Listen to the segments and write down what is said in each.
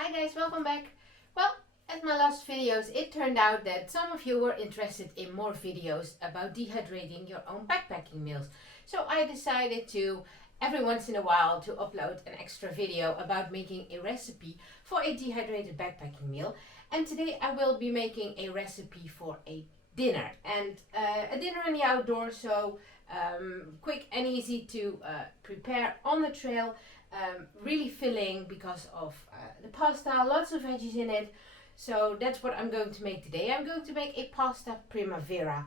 Hi guys, welcome back. Well, at my last videos it turned out that some of you were interested in more videos about dehydrating your own backpacking meals. So I decided to every once in a while to upload an extra video about making a recipe for a dehydrated backpacking meal. And today I will be making a recipe for a dinner, and a dinner in the outdoors, so quick and easy to prepare on the trail. Really filling because of the pasta, lots of veggies in it. So that's what I'm going to make today. I'm going to make a pasta Primavera,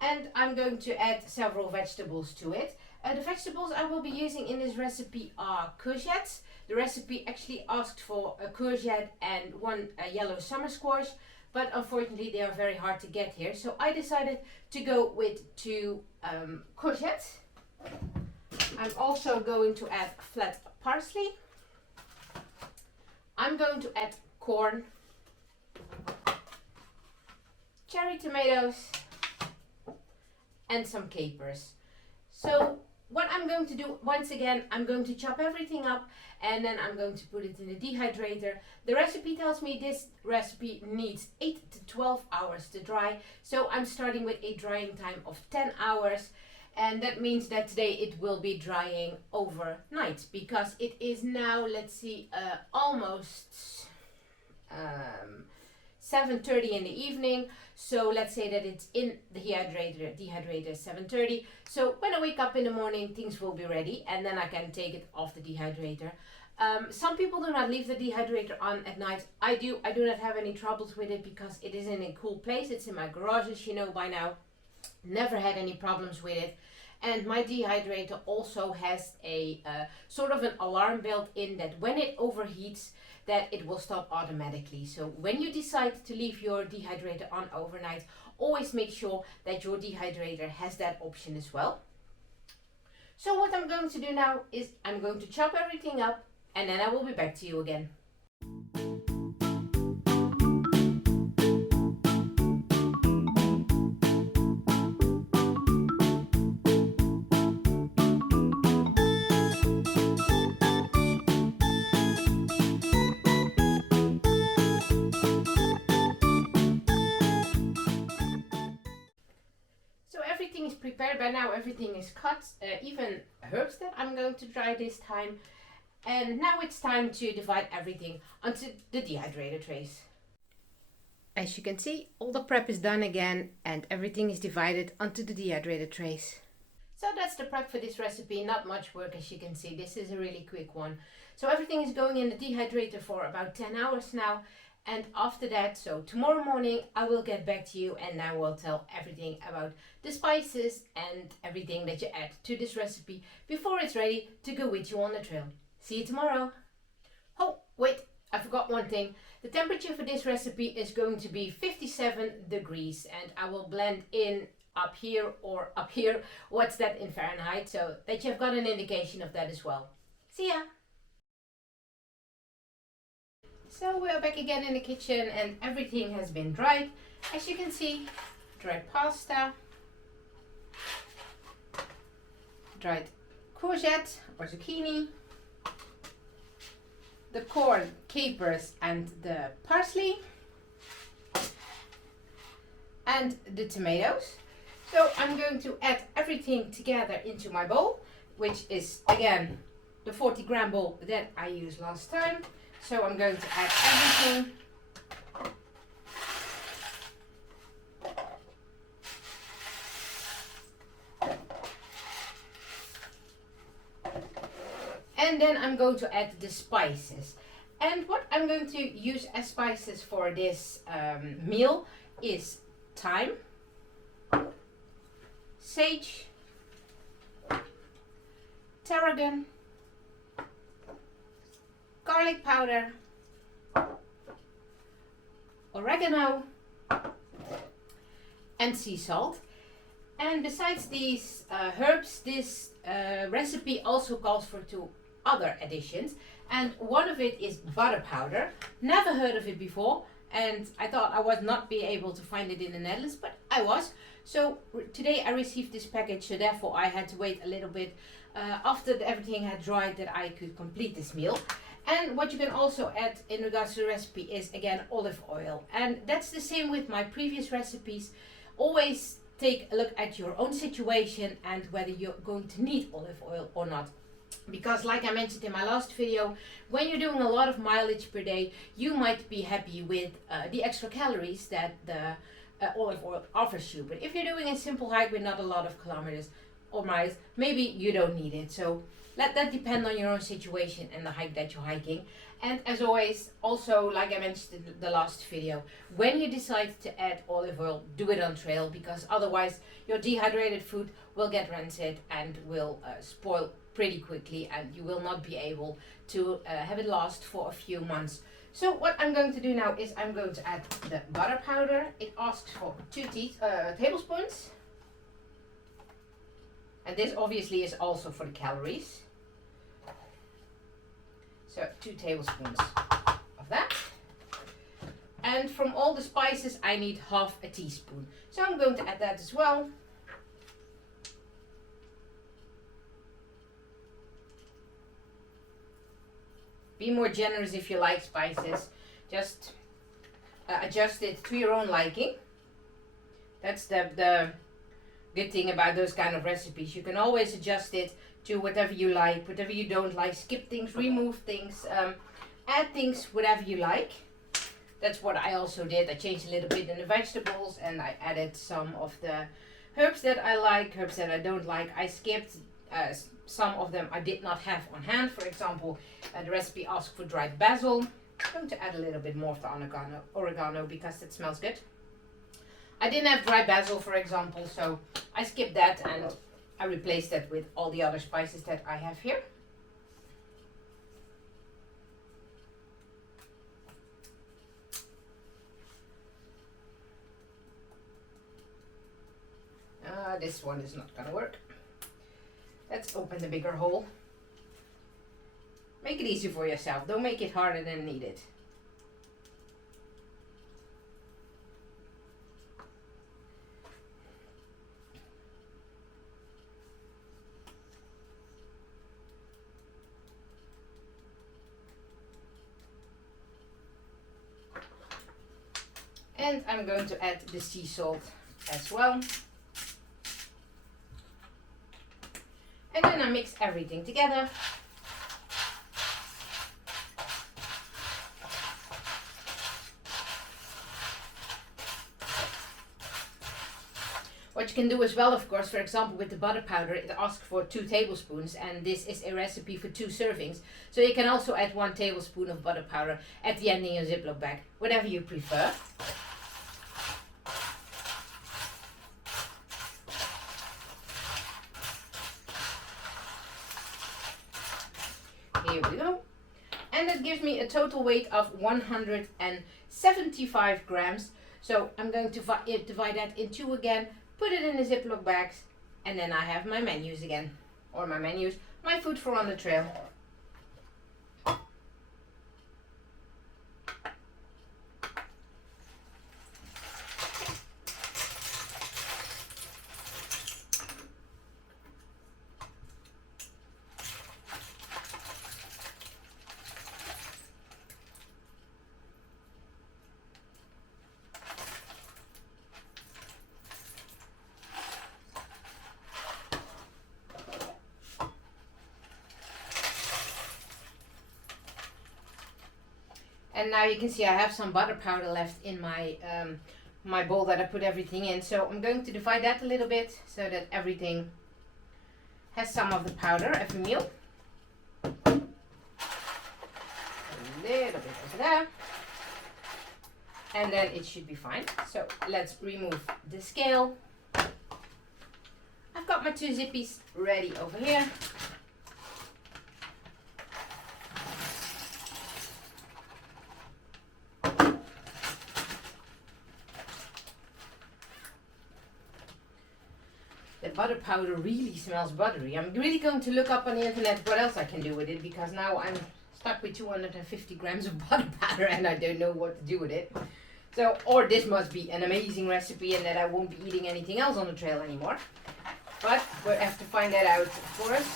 and I'm going to add several vegetables to it. The vegetables I will be using in this recipe are courgettes. The recipe actually asked for a courgette and one yellow summer squash, but unfortunately they are very hard to get here. So I decided to go with two courgettes. I'm also going to add flat parsley. I'm going to add corn, cherry tomatoes, and some capers. So what I'm going to do, once again, I'm going to chop everything up and then I'm going to put it in the dehydrator. The recipe tells me this recipe needs 8 to 12 hours to dry. So I'm starting with a drying time of 10 hours. And that means that today it will be drying overnight, because it is now, let's see, almost 7:30 in the evening. So let's say that it's in the dehydrator 7:30. So when I wake up in the morning, things will be ready and then I can take it off the dehydrator. Some people do not leave the dehydrator on at night. I do not have any troubles with it because it is in a cool place. It's in my garage, as you know by now. Never had any problems with it. And my dehydrator also has a sort of an alarm built in that when it overheats, that it will stop automatically. So when you decide to leave your dehydrator on overnight, always make sure that your dehydrator has that option as well. So what I'm going to do now is I'm going to chop everything up and then I will be back to you again. Everything is prepared by now, everything is cut, even herbs that I'm going to dry this time. And now it's time to divide everything onto the dehydrator trays. As you can see, all the prep is done again and everything is divided onto the dehydrator trays. So that's the prep for this recipe, not much work as you can see, this is a really quick one. So everything is going in the dehydrator for about 10 hours now. And after that, so tomorrow morning, I will get back to you and I will tell everything about the spices and everything that you add to this recipe before it's ready to go with you on the trail. See you tomorrow. Oh, wait, I forgot one thing. The temperature for this recipe is going to be 57 degrees and I will blend in up here or up here. What's that in Fahrenheit? So that you've got an indication of that as well. See ya. So we're back again in the kitchen and everything has been dried. As you can see, dried pasta, dried courgette or zucchini, the corn, capers and the parsley, and the tomatoes. So I'm going to add everything together into my bowl, which is again the 40-gram bowl that I used last time. So I'm going to add everything. And then I'm going to add the spices. And what I'm going to use as spices for this meal is thyme, sage, tarragon, garlic powder, oregano, and sea salt. And besides these herbs, this recipe also calls for 2 other additions. And one of it is butter powder. Never heard of it before, and I thought I would not be able to find it in the Netherlands, but I was. So today I received this package, so therefore I had to wait a little bit after everything had dried that I could complete this meal. And what you can also add in regards to the recipe is again olive oil. And that's the same with my previous recipes. Always take a look at your own situation and whether you're going to need olive oil or not. Because like I mentioned in my last video, when you're doing a lot of mileage per day, you might be happy with the extra calories that the olive oil offers you. But if you're doing a simple hike with not a lot of kilometers or miles, maybe you don't need it. So let that depend on your own situation and the hike that you're hiking. And as always, also like I mentioned in the last video, when you decide to add olive oil, do it on trail, because otherwise your dehydrated food will get rancid and will spoil pretty quickly, and you will not be able to have it last for a few months. So what I'm going to do now is I'm going to add the butter powder. It asks for 2 tablespoons. And this obviously is also for the calories. So 2 tablespoons of that. And from all the spices I need half a teaspoon. So I'm going to add that as well. Be more generous if you like spices. Just adjust it to your own liking. That's the good thing about those kind of recipes. You can always adjust it to whatever you like, whatever you don't like. Skip things, remove things, add things, whatever you like. That's what I also did. I changed a little bit in the vegetables and I added some of the herbs that I like, herbs that I don't like. I skipped some of them I did not have on hand. For example, the recipe asked for dried basil. I'm going to add a little bit more of the oregano because it smells good. I didn't have dried basil, for example, so I skipped that and I replaced that with all the other spices that I have here. This one is not gonna work. Let's open the bigger hole. Make it easy for yourself. Don't make it harder than needed. And I'm going to add the sea salt as well. And then I mix everything together. What you can do as well, of course, for example, with the butter powder, it asks for 2 tablespoons, and this is a recipe for 2 servings. So you can also add 1 tablespoon of butter powder at the end in your Ziploc bag, whatever you prefer. Here we go. And that gives me a total weight of 175 grams. So I'm going to divide that in 2 again, put it in the Ziploc bags, and then I have my menus again. Or my food for on the trail. And now you can see I have some butter powder left in my my bowl that I put everything in. So I'm going to divide that a little bit so that everything has some of the powder every meal. A little bit over there. And then it should be fine. So let's remove the scale. I've got my 2 zippies ready over here. The butter powder really smells buttery. I'm really going to look up on the internet what else I can do with it, because now I'm stuck with 250 grams of butter powder and I don't know what to do with it. So, or this must be an amazing recipe and that I won't be eating anything else on the trail anymore. But we'll have to find that out, of course.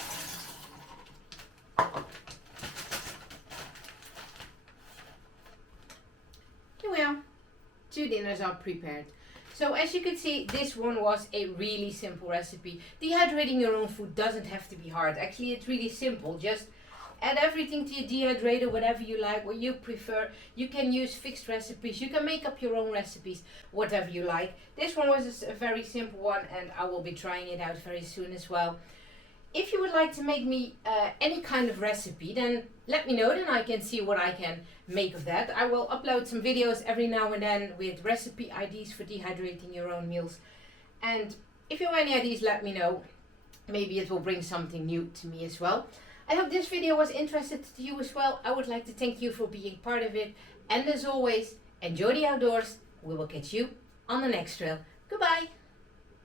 2 dinners are prepared. So as you can see, this one was a really simple recipe. Dehydrating your own food doesn't have to be hard. Actually, it's really simple. Just add everything to your dehydrator, whatever you like, what you prefer. You can use fixed recipes. You can make up your own recipes, whatever you like. This one was a very simple one, and I will be trying it out very soon as well. If you would like to make me any kind of recipe, then let me know, then I can see what I can make of that. I will upload some videos every now and then with recipe ideas for dehydrating your own meals. And if you have any ideas, let me know. Maybe it will bring something new to me as well. I hope this video was interesting to you as well. I would like to thank you for being part of it. And as always, enjoy the outdoors. We will catch you on the next trail. Goodbye.